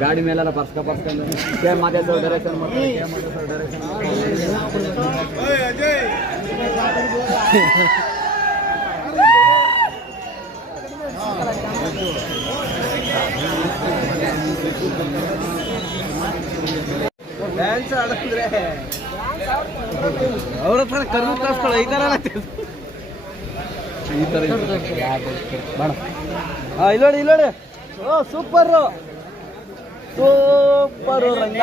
ಗಾಡಿ ಮೇಲೆಲ್ಲ ಪರ್ಸ್ಕ ಪರ್ಸ್ಕೊಂಡು ಸೇಮ್ ಅದೇ ಸರ್ ಡೈರೆಕ್ಷನ್ ಡ್ಯಾನ್ಸ್ ಆಡಿದ್ರೆ ಅವ್ರ ಹತ್ರ ಕರ್ಮ ಕಳ್ಸ್ಕೊಳ್ಳೋ ಈ ಥರ ಈ ಥರ ಬೇಡ. ಹಾಂ ಇಲ್ಲೋಡಿ ಇಲ್ಲೋಡಿ ಓ ಸೂಪರು ಸೂಪರು ರಂಗ.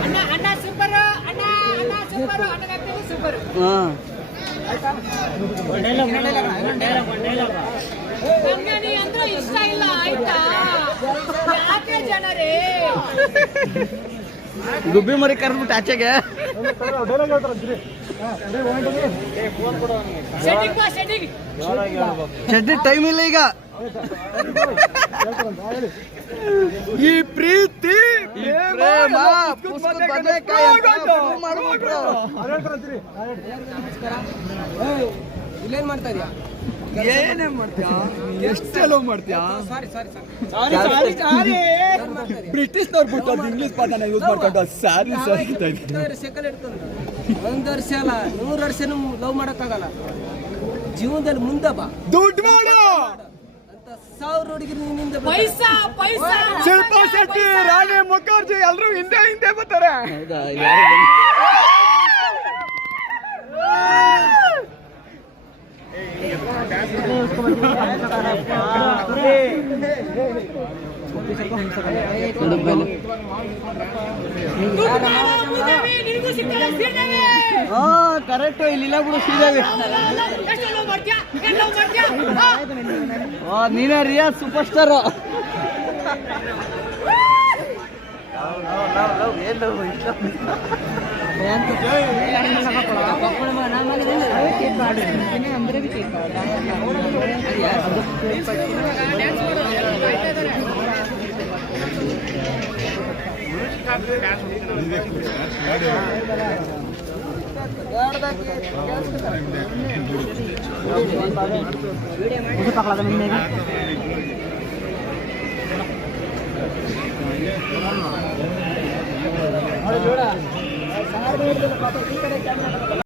ಅಣ್ಣ ಅಣ್ಣ ಸೂಪರ್ ಅಣ್ಣ ಅಣ್ಣ ಸೂಪರ್ ಅಣ್ಣ ಕಟ್ಟಿದ್ದು ಸೂಪರ್ ಹಾಂ ಡೈಲಾಗ್ ಡೈಲಾಗ್ ಅಂದ್ರೆ ಇಷ್ಟ ಇಲ್ಲ ಆಯ್ತಾ ಯಾಕೆ ಜನರೇ ಗುಬ್ಬಿ ಮರಿ ಕರೆದ್ಬಿಟ್ಟು ಆಚೆಗೆ. ಚಡ್ಡಿ ಟೈಮ್ ಇಲ್ಲ ಈಗ. ಈ ಪ್ರೀತಿ ಮಾಡ್ಬಿಟ್ರು. ಇಲ್ಲೇನ್ ಮಾಡ್ತಾ ಇದೀಯಾ? ಏನೇ ಮಾಡ್ತೀಯಾ? ಎಷ್ಟೆಲ್ಲ ಮಾಡ್ತೀಯಾ? ಸಾರಿ ಸಾರಿ ಸಾರಿ ಸಾರಿ. ಸಾರಿ ಬ್ರಿಟಿಷ್ನವ್ರು ಬಿಟ್ಟು ಇಂಗ್ಲಿಷ್ ಪದನ ಯೂಸ್ ಮಾಡ್ಕೊಂಡು ಇಟ್ಕೊಂಡು ಒಂದ್ ವರ್ಷ ಅಲ್ಲ ನೂರು ವರ್ಷನೂ ಲವ್ ಮಾಡಕ್ಕಾಗಲ್ಲ. ಜೀವನದಲ್ಲಿ ಮುಂದೆ ಬಾ. ದುಡ್ಡು ಮಾಡು! ಅಂತ ಸಾವಿರ ಹುಡುಗಿ ನಿನ್ನಿಂದ ಶಿಲ್ಪಾ ಶೆಟ್ಟಿ ರಾಣಿ ಮುಖರ್ಜಿ ಎಲ್ಲರೂ ಹಿಂದೆ ಹಿಂದೆ ಬರ್ತಾರೆ. ಕರೆಕ್ಟ್ ಇಲ್ಲಿಲ್ಲ ಬಿಡು ಸೀದಾವೆ ನೀನ ರಿಯಾ ಸೂಪರ್ ಸ್ಟಾರ್ ಏನು मुझे पकड़ा था मैंने भी ಯಾರು ಪಾಪ ಈ ಕಡೆ ಕ್ಯಾಮ್ರಾ